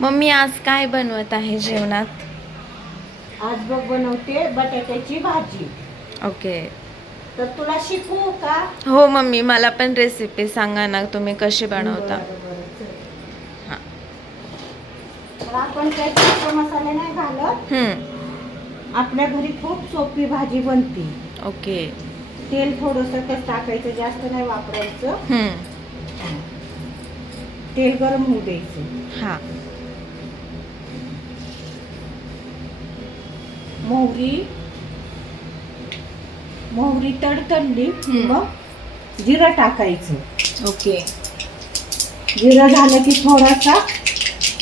Mummy आज काय बनवत आहे जेवणात? आज बघ बनवते बटाट्याची भाजी. ओके. तर तुला शिकवू का? हो मम्मी, मला पण रेसिपी सांगा ना, तुम्ही कशी बनवता? बरं चल. हां. तर आपण काही जास्त मसाले नाही घालत. आपल्या घरी खूप सोपी भाजी बनते. ओके. तेल थोडंसं कसं टाकायचं, जास्त नाही वापरायचं. तेल गरम होऊ द्यायचं. हां. मोहरी तडतडली मग जिरं टाकायचं. ओके. जिरं झालं की थोडासा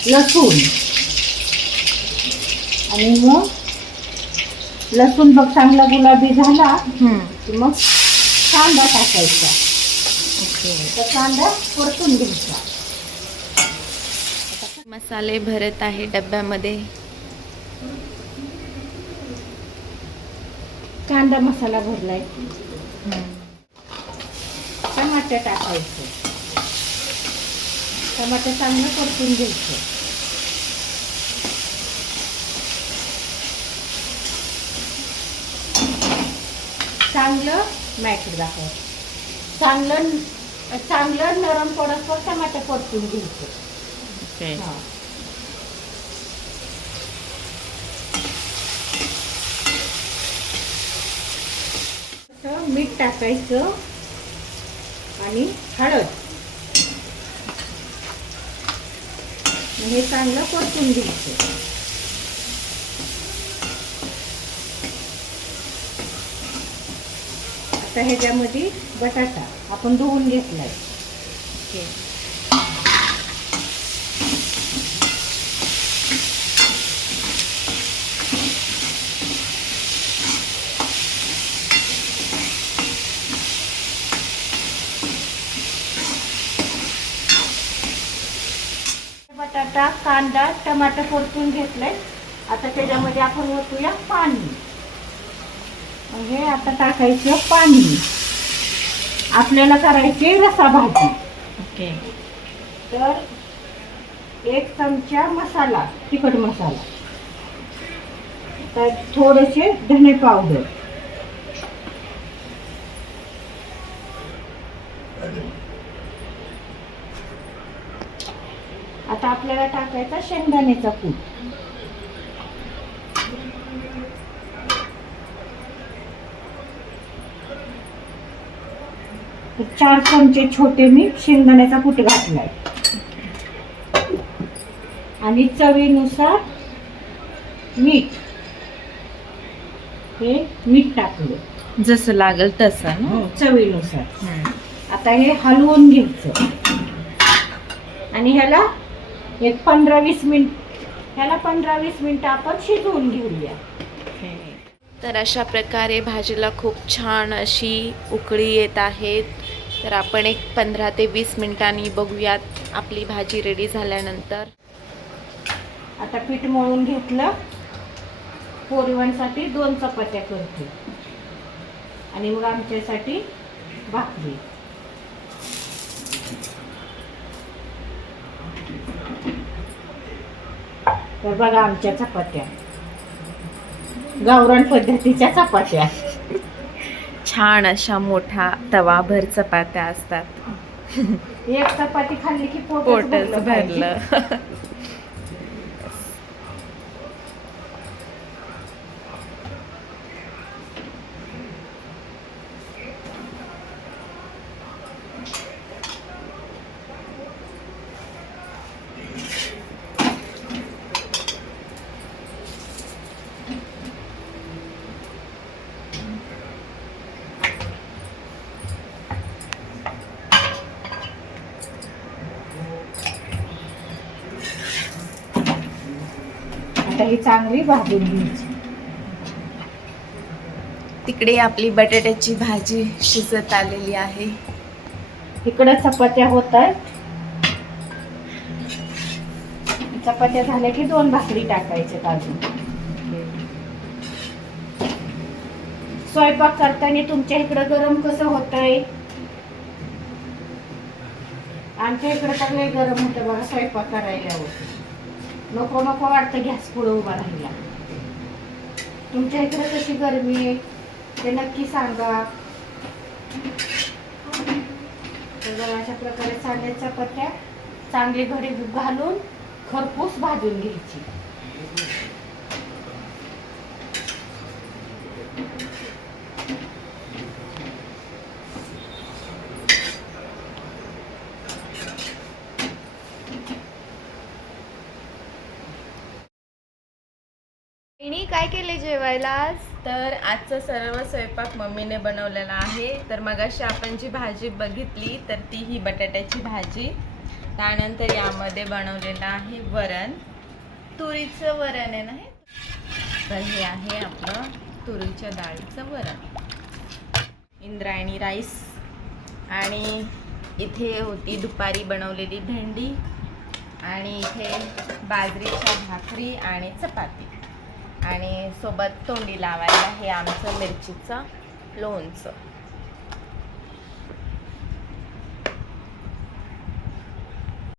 लसूण आणि मग लसूण बघ चांगला गुलाबी झाला की मग कांदा टाकायचा. ओके. तर कांदा परतून घ्यायचा. मसाले भरत आहे डब्यामध्ये. कांदा मसाला भरलाय. टमाटर टाकायचं. टमाटर चांगलं परतून घ्यायचं. चांगलं मॅट दाखवायचं. चांगलं नरम पडसवर टमाटर परतून घ्यायचं. ओके. मीठ टाकायचं आणि हळद. हे चांगलं परतून घ्यायचं. आता ह्याच्यामध्ये बटाटा आपण धुवून घेतलाय. ओके. बटाटा कांदा टमाटर परतून घेतलंय. आता त्याच्यामध्ये आपण ओतूया पाणी. म्हणजे आता टाकायचं पाणी. आपल्याला करायची रसा भाजी. ओके. तर 1 चमचा मसाला, तिखट मसाला, तर थोडेसे धने पावडर, आता आपल्याला टाकायचा शेंगदाण्याचा कूट. तर 4 चमचे छोटे मी शेंगदाण्याचा कूट घातलाय. आणि चवीनुसार मीठ. हे मीठ टाकलं जसं लागल तसं ना. चवीनुसार. आता हे हलवून घ्यायचं आणि ह्याला एक 15-20 मिनिट आपण शिजवून घेऊया. तर अशा प्रकारे भाजीला खूप छान अशी उकळी येत आहेत. तर आपण एक 15 ते 20 मिनिटांनी बघूयात आपली भाजी रेडी झाल्यानंतर. आता पीठ मळून घेतलं. पोरीवांसाठी 2 चपात्या करते आणि मग आमच्यासाठी भाकरी. तर बघा आमच्या चपात्या गावरान पद्धतीच्या चपात्या. छान अशा मोठा तवाभर चपात्या असतात. एक चपाती खाल्ली की पोटच भरलं. आता ही चांगली भाजून घ्यायची. तिकडे आपली बटाट्याची भाजी शिजत आलेली आहे. इकडे चपात्या होत आहेत. चपात्या झाल्या की 2 भाकरी टाकायच्या अजून. स्वयंपाक करताना तुमच्या इकडं गरम कसं होतंय? आमच्या इकडं तर लय गरम होतं बघा स्वयंपाक करायला. नको नको वाटतं गॅस पुढे उभा राहिला. तुमच्या इकडे कशी गरमी आहे ते नक्की सांगा. तर अशा प्रकारे सांड्याच्या चपात्या चांगली घडी घालून खरपूस भाजून घ्यायची. वहिनी काय केले जेवायला आज? तर आजचा सर्व स्वयंपाक मम्मीने बनवलेला आहे. तर मगाशी आपण जी भाजी बघितली तर ती ही बटाट्याची भाजी. त्यानंतर यामध्ये बनवलेलं आहे वरण, तुरीचं वरण आहे ना हे. तर हे आहे आपलं तुरीच्या डाळीचं वरण, इंद्रायणी राईस. आणि इथे होती दुपारी बनवलेली भेंडी आणि इथे बाजरीच्या भाकरी आणि चपाती आणि सोबत तोंडी लावायला हे आमचं मिरचीचं लोणचं.